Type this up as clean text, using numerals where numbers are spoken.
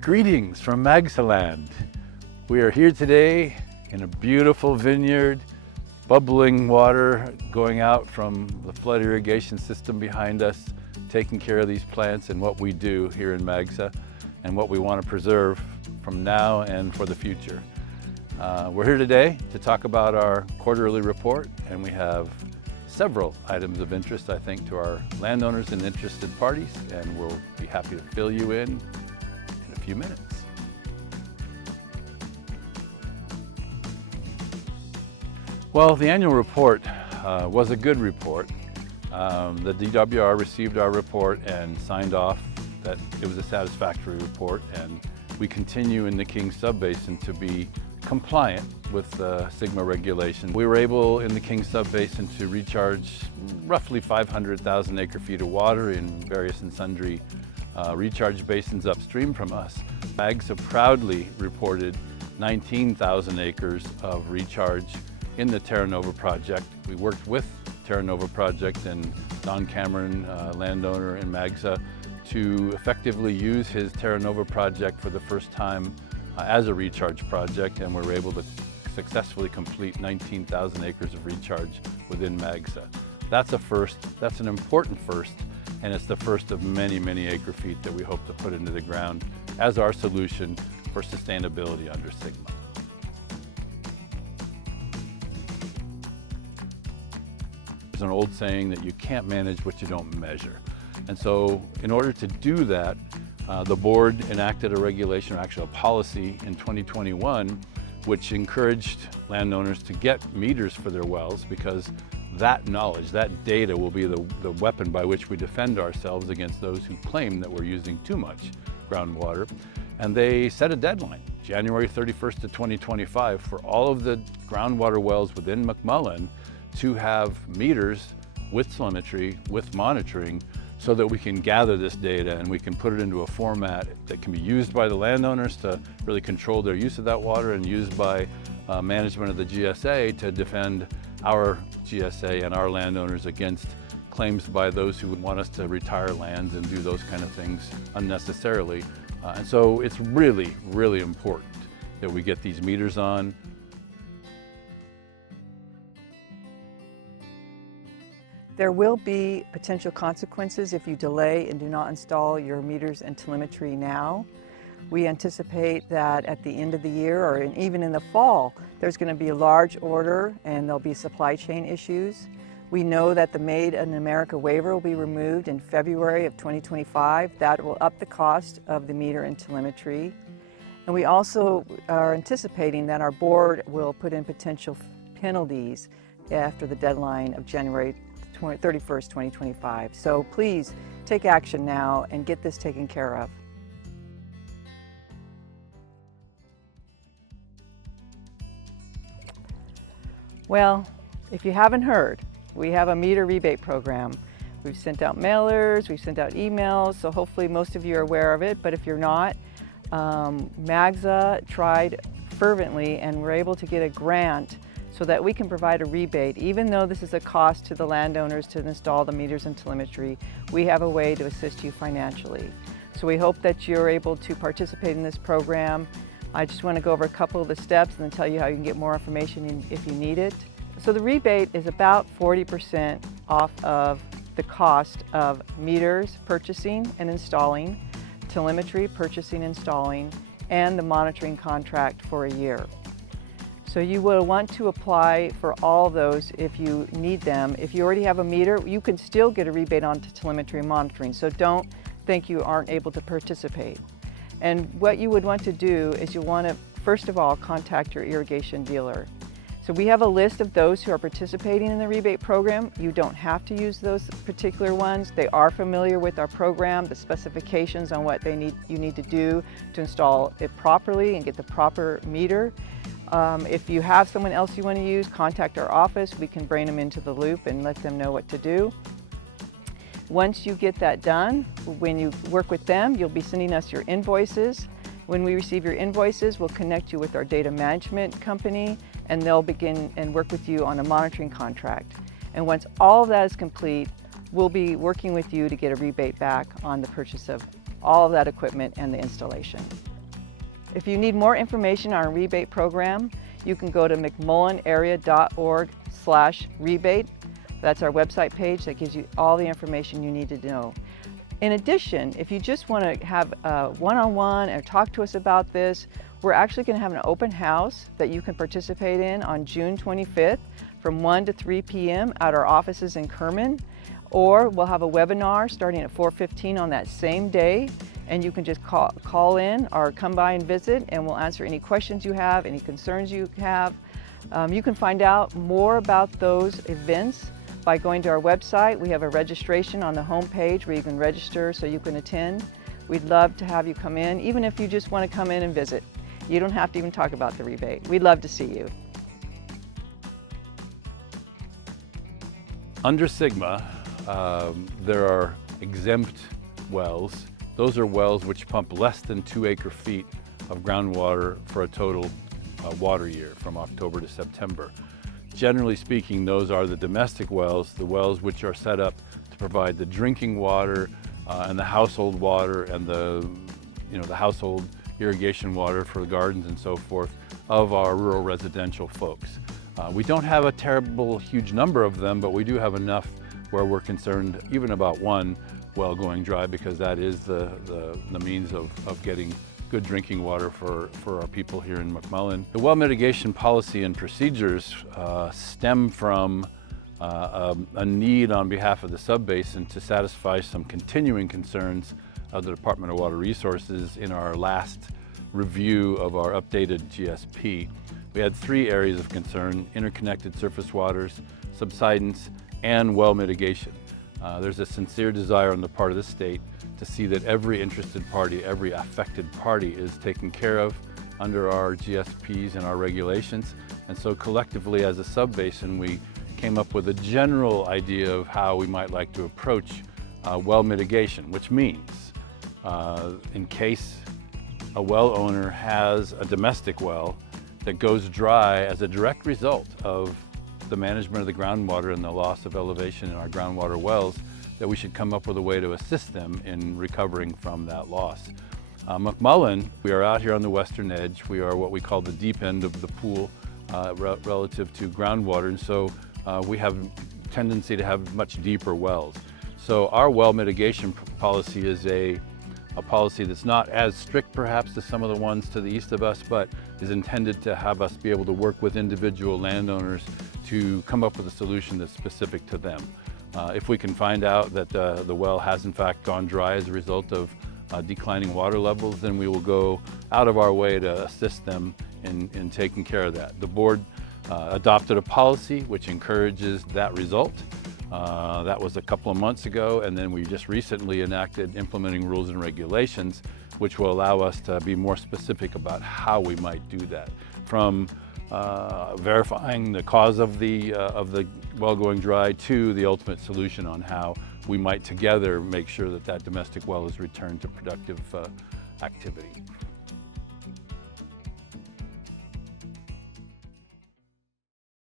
Greetings from MAGSA land. We are here today in a beautiful vineyard, bubbling water going out from the flood irrigation system behind us, taking care of these plants and what we do here in MAGSA and what we want to preserve from now and for the future. We're here today to talk about our quarterly report, and we have several items of interest, I think, to our landowners and interested parties, and we'll be happy to fill you in a few minutes. Well, the annual report was a good report. The DWR received our report and signed off that it was a satisfactory report, and we continue in the King Subbasin to be compliant with the Sigma regulation. We were able in the King Subbasin to recharge roughly 500,000 acre-feet of water in various and sundry recharge basins upstream from us. MAGSA proudly reported 19,000 acres of recharge in the Terra Nova project. We worked with Terra Nova project and Don Cameron, landowner in MAGSA, to effectively use his Terra Nova project for the first time as a recharge project, and we were able to successfully complete 19,000 acres of recharge within MAGSA. That's a first, that's an important first, and it's the first of many, many acre feet that we hope to put into the ground as our solution for sustainability under Sigma. There's an old saying that you can't manage what you don't measure. And so in order to do that, the board enacted a regulation, or actually a policy in 2021, which encouraged landowners to get meters for their wells, because that knowledge, that data will be the weapon by which we defend ourselves against those who claim that we're using too much groundwater. And they set a deadline, January 31st of 2025, for all of the groundwater wells within McMullin to have meters with telemetry, with monitoring, so that we can gather this data and we can put it into a format that can be used by the landowners to really control their use of that water, and used by management of the GSA to defend our GSA and our landowners against claims by those who want us to retire lands and do those kind of things unnecessarily. And so it's really, really important that we get these meters on. There will be potential consequences if you delay and do not install your meters and telemetry now. We anticipate that at the end of the year, or even in the fall, there's going to be a large order and there'll be supply chain issues. We know that the Made in America waiver will be removed in February of 2025. That will up the cost of the meter and telemetry. And we also are anticipating that our board will put in potential penalties after the deadline of January 31st, 2025. So please take action now and get this taken care of. Well, if you haven't heard, we have a meter rebate program. We've sent out mailers, we've sent out emails, so hopefully most of you are aware of it, but if you're not, MAGSA tried fervently and we're able to get a grant so that we can provide a rebate. Even though this is a cost to the landowners to install the meters and telemetry, we have a way to assist you financially. So we hope that you're able to participate in this program. I just want to go over a couple of the steps and then tell you how you can get more information if you need it. So the rebate is about 40% off of the cost of meters purchasing and installing, telemetry purchasing and installing, and the monitoring contract for a year. So you will want to apply for all of those if you need them. If you already have a meter, you can still get a rebate on telemetry and monitoring, so don't think you aren't able to participate. And what you would want to do is you want to, first of all, contact your irrigation dealer. So we have a list of those who are participating in the rebate program. You don't have to use those particular ones. They are familiar with our program, the specifications on what you need to do to install it properly and get the proper meter. If you have someone else you want to use, contact our office. We can bring them into the loop and let them know what to do. Once you get that done, when you work with them, you'll be sending us your invoices. When we receive your invoices, we'll connect you with our data management company, and they'll begin and work with you on a monitoring contract. And once all of that is complete, we'll be working with you to get a rebate back on the purchase of all of that equipment and the installation. If you need more information on our rebate program, you can go to mcmullinarea.org/rebate. That's our website page that gives you all the information you need to know. In addition, if you just want to have a one-on-one or talk to us about this, we're actually going to have an open house that you can participate in on June 25th from 1 to 3 p.m. at our offices in Kerman. Or we'll have a webinar starting at 4:15 on that same day, and you can just call in or come by and visit, and we'll answer any questions you have, any concerns you have. You can find out more about those events by going to our website. We have a registration on the home page where you can register so you can attend. We'd love to have you come in, even if you just want to come in and visit. You don't have to even talk about the rebate. We'd love to see you. Under SGMA, there are exempt wells. Those are wells which pump less than 2 acre-feet of groundwater for a total water year from October to September. Generally speaking, those are the domestic wells, the wells which are set up to provide the drinking water and the household water and the household irrigation water for the gardens and so forth of our rural residential folks. We don't have a terrible huge number of them, but we do have enough where we're concerned even about one well going dry, because that is the means of getting good drinking water for our people here in McMullin. The well mitigation policy and procedures stem from a need on behalf of the subbasin to satisfy some continuing concerns of the Department of Water Resources in our last review of our updated GSP. We had 3 areas of concern: interconnected surface waters, subsidence, and well mitigation. There's a sincere desire on the part of the state to see that every interested party, every affected party is taken care of under our GSPs and our regulations. And so collectively as a subbasin, we came up with a general idea of how we might like to approach well mitigation, which means in case a well owner has a domestic well that goes dry as a direct result of the management of the groundwater and the loss of elevation in our groundwater wells, that we should come up with a way to assist them in recovering from that loss. McMullin, we are out here on the western edge. We are what we call the deep end of the pool relative to groundwater, and so we have tendency to have much deeper wells. So our well mitigation policy is a policy that's not as strict perhaps as some of the ones to the east of us, but is intended to have us be able to work with individual landowners to come up with a solution that's specific to them. If we can find out that the well has in fact gone dry as a result of declining water levels, then we will go out of our way to assist them in taking care of that. The board adopted a policy which encourages that result. That was a couple of months ago, and then we just recently enacted implementing rules and regulations which will allow us to be more specific about how we might do that, from verifying the cause of the well going dry to the ultimate solution on how we might together make sure that that domestic well is returned to productive activity.